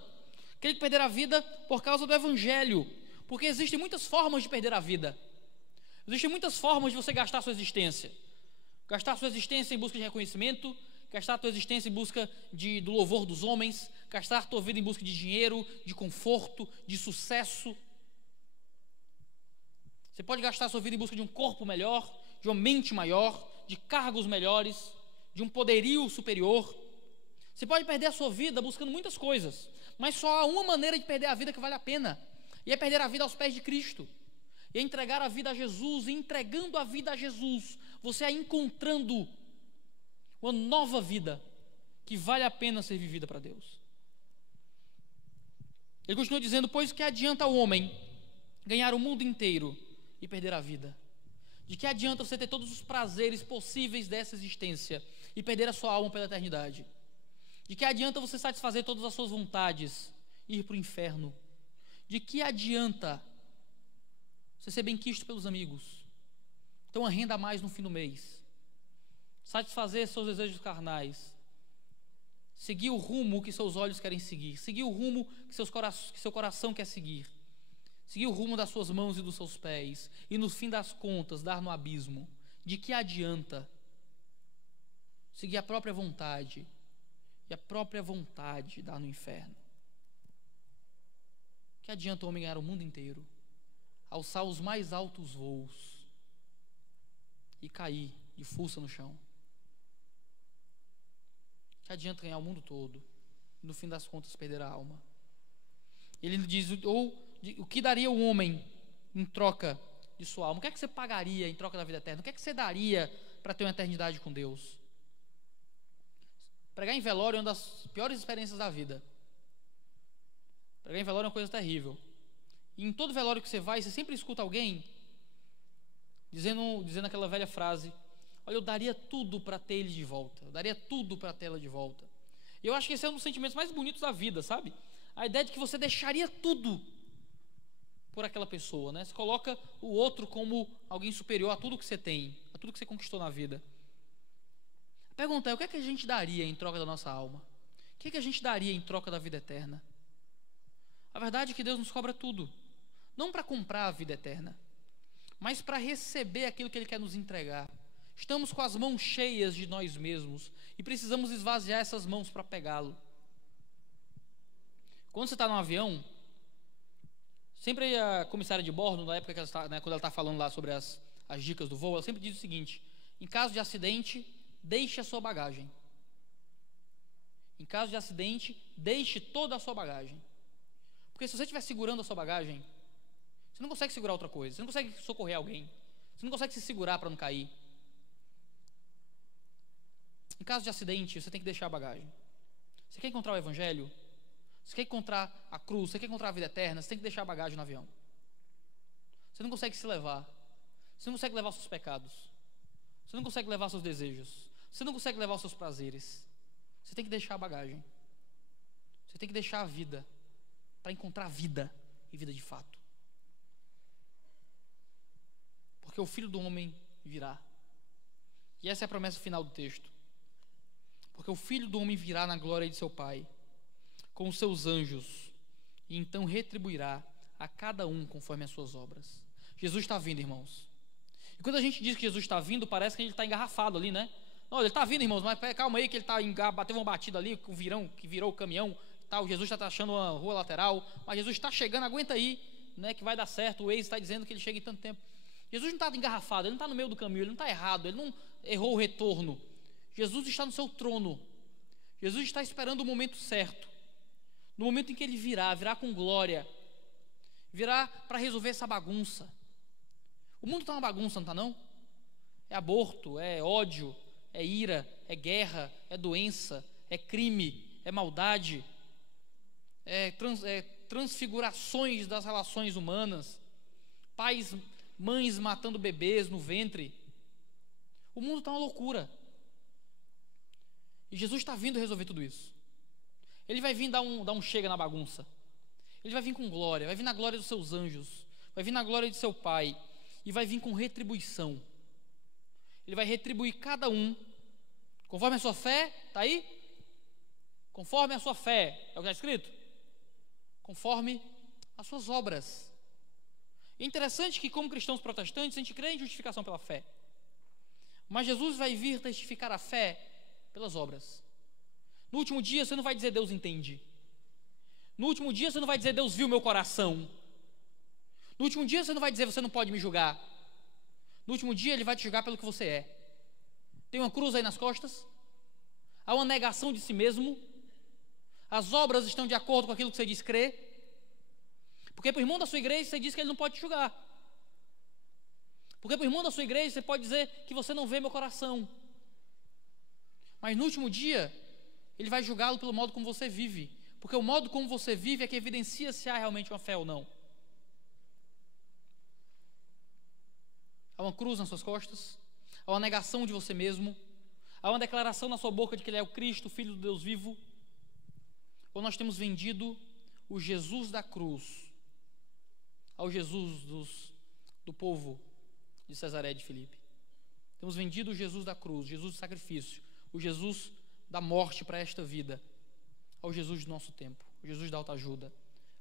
aquele que perder a vida por causa do Evangelho, porque existem muitas formas de perder a vida. Existem muitas formas de você gastar a sua existência. Gastar a sua existência em busca de reconhecimento, gastar a tua existência em busca do louvor dos homens, gastar a tua vida em busca de dinheiro, de conforto, de sucesso. Você pode gastar a sua vida em busca de um corpo melhor, de uma mente maior, de cargos melhores, de um poderio superior. Você pode perder a sua vida buscando muitas coisas, mas só há uma maneira de perder a vida que vale a pena, e é perder a vida aos pés de Cristo, e é entregar a vida a Jesus. E entregando a vida a Jesus, você é encontrando uma nova vida que vale a pena ser vivida para Deus. Ele continua dizendo, pois que adianta o homem ganhar o mundo inteiro e perder a vida? De que adianta você ter todos os prazeres possíveis dessa existência e perder a sua alma pela eternidade? De que adianta você satisfazer todas as suas vontades e ir para o inferno? De que adianta você ser benquisto pelos amigos, ter uma renda a mais no fim do mês, satisfazer seus desejos carnais, seguir o rumo que seus olhos querem seguir, seguir o rumo que seu coração quer seguir, seguir o rumo das suas mãos e dos seus pés, e no fim das contas dar no abismo? De que adianta seguir a própria vontade, e a própria vontade dar no inferno? Que adianta o homem ganhar o mundo inteiro, alçar os mais altos voos e cair de fuça no chão? Que adianta ganhar o mundo todo e no fim das contas perder a alma? Ele diz, o que daria o homem em troca de sua alma? O que é que você pagaria em troca da vida eterna? O que é que você daria para ter uma eternidade com Deus? Pregar em velório é uma das piores experiências da vida. Pregar em velório é uma coisa terrível. E em todo velório que você vai, você sempre escuta alguém dizendo aquela velha frase: olha, eu daria tudo para ter ele de volta, eu daria tudo para ter ela de volta. E eu acho que esse é um dos sentimentos mais bonitos da vida, sabe? A ideia de que você deixaria tudo por aquela pessoa, né? Você coloca o outro como alguém superior a tudo que você tem, a tudo que você conquistou na vida. A pergunta é, o que é que a gente daria em troca da nossa alma? O que é que a gente daria em troca da vida eterna? A verdade é que Deus nos cobra tudo, não para comprar a vida eterna, mas para receber aquilo que Ele quer nos entregar. Estamos com as mãos cheias de nós mesmos e precisamos esvaziar essas mãos para pegá-lo. Quando você está num avião, sempre a comissária de bordo, na época que ela está, quando ela está falando lá sobre as dicas do voo, ela sempre diz o seguinte: em caso de acidente, deixe a sua bagagem. Em caso de acidente, deixe toda a sua bagagem. Porque se você estiver segurando a sua bagagem, você não consegue segurar outra coisa, você não consegue socorrer alguém, você não consegue se segurar para não cair. Em caso de acidente, você tem que deixar a bagagem. Você quer encontrar o Evangelho? Você quer encontrar a cruz? Você quer encontrar a vida eterna? Você tem que deixar a bagagem no avião. Você não consegue se levar. Você não consegue levar os seus pecados. Você não consegue levar os seus desejos. Você não consegue levar os seus prazeres. Você tem que deixar a bagagem. Você tem que deixar a vida para encontrar a vida e vida de fato. Porque o Filho do Homem virá. E essa é a promessa final do texto. Porque o Filho do Homem virá na glória de seu Pai, com os seus anjos, e então retribuirá a cada um conforme as suas obras. Jesus está vindo, irmãos. E quando a gente diz que Jesus está vindo, parece que ele está engarrafado ali, né? Não, ele está vindo, irmãos, mas calma aí que ele bateu uma batida ali, com o virão, que virou o caminhão, tal. Jesus está achando uma rua lateral, mas Jesus está chegando, aguenta aí, né, que vai dar certo. O Waze está dizendo que ele chega em tanto tempo. Jesus não está engarrafado, ele não está no meio do caminho, ele não está errado, ele não errou o retorno. Jesus está no seu trono. Jesus está esperando o momento certo. No momento em que ele virá com glória, virá para resolver essa bagunça. O mundo está uma bagunça, não está não? É aborto, é ódio, é ira, é guerra, é doença, é crime, é maldade, é transfigurações das relações humanas, pais, mães matando bebês no ventre. O mundo está uma loucura. E Jesus está vindo resolver tudo isso. Ele vai vir dar um chega na bagunça. Ele vai vir com glória, vai vir na glória dos seus anjos, vai vir na glória de seu Pai, e vai vir com retribuição. Ele vai retribuir cada um, conforme a sua fé, está aí? Conforme a sua fé, é o que está escrito? Conforme as suas obras. É interessante que, como cristãos protestantes, a gente crê em justificação pela fé. Mas Jesus vai vir testificar a fé pelas obras. No último dia você não vai dizer Deus entende. No último dia você não vai dizer Deus viu meu coração. No último dia você não vai dizer você não pode me julgar. No último dia Ele vai te julgar pelo que você é. Tem uma cruz aí nas costas. Há uma negação de si mesmo. As obras estão de acordo com aquilo que você diz crer. Porque para o irmão da sua igreja você diz que ele não pode te julgar. Porque para o irmão da sua igreja você pode dizer que você não vê meu coração. Mas no último dia Ele vai julgá-lo pelo modo como você vive. Porque o modo como você vive é que evidencia se há realmente uma fé ou não. Há uma cruz nas suas costas, há uma negação de você mesmo, há uma declaração na sua boca de que Ele é o Cristo, o Filho do Deus vivo. Ou nós temos vendido o Jesus da cruz ao Jesus do povo de Cesareia de Filipe. Temos vendido o Jesus da cruz, Jesus do sacrifício, o Jesus da morte para esta vida, ao Jesus do nosso tempo, ao Jesus da autoajuda,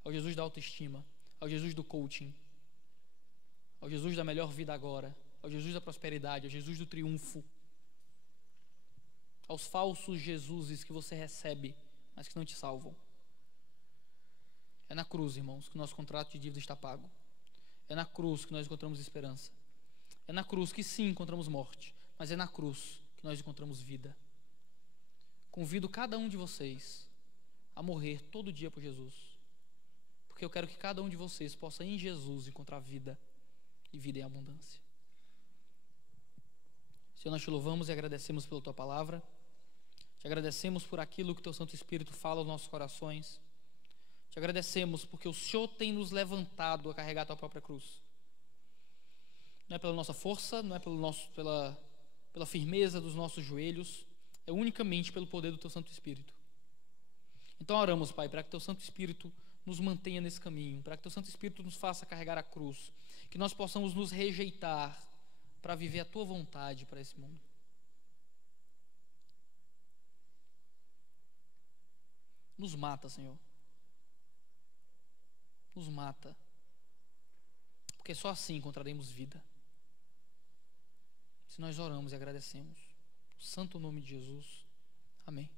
ao Jesus da autoestima, ao Jesus do coaching, ao Jesus da melhor vida agora, ao Jesus da prosperidade, ao Jesus do triunfo, aos falsos Jesuses que você recebe, mas que não te salvam. É na cruz, irmãos, que o nosso contrato de dívida está pago. É na cruz que nós encontramos esperança. É na cruz que sim encontramos morte, mas é na cruz que nós encontramos vida. Convido cada um de vocês a morrer todo dia por Jesus, porque eu quero que cada um de vocês possa em Jesus encontrar vida e vida em abundância. Senhor, nós te louvamos e agradecemos pela tua palavra, te agradecemos por aquilo que o teu Santo Espírito fala aos nossos corações, te agradecemos porque o Senhor tem nos levantado a carregar a tua própria cruz. Não é pela nossa força, não é pela firmeza dos nossos joelhos, é unicamente pelo poder do teu Santo Espírito. Então oramos, Pai, para que teu Santo Espírito nos mantenha nesse caminho, para que teu Santo Espírito nos faça carregar a cruz, que nós possamos nos rejeitar para viver a tua vontade para esse mundo. Nos mata, Senhor. Nos mata. Porque só assim encontraremos vida. Se nós oramos e agradecemos. No santo nome de Jesus. Amém.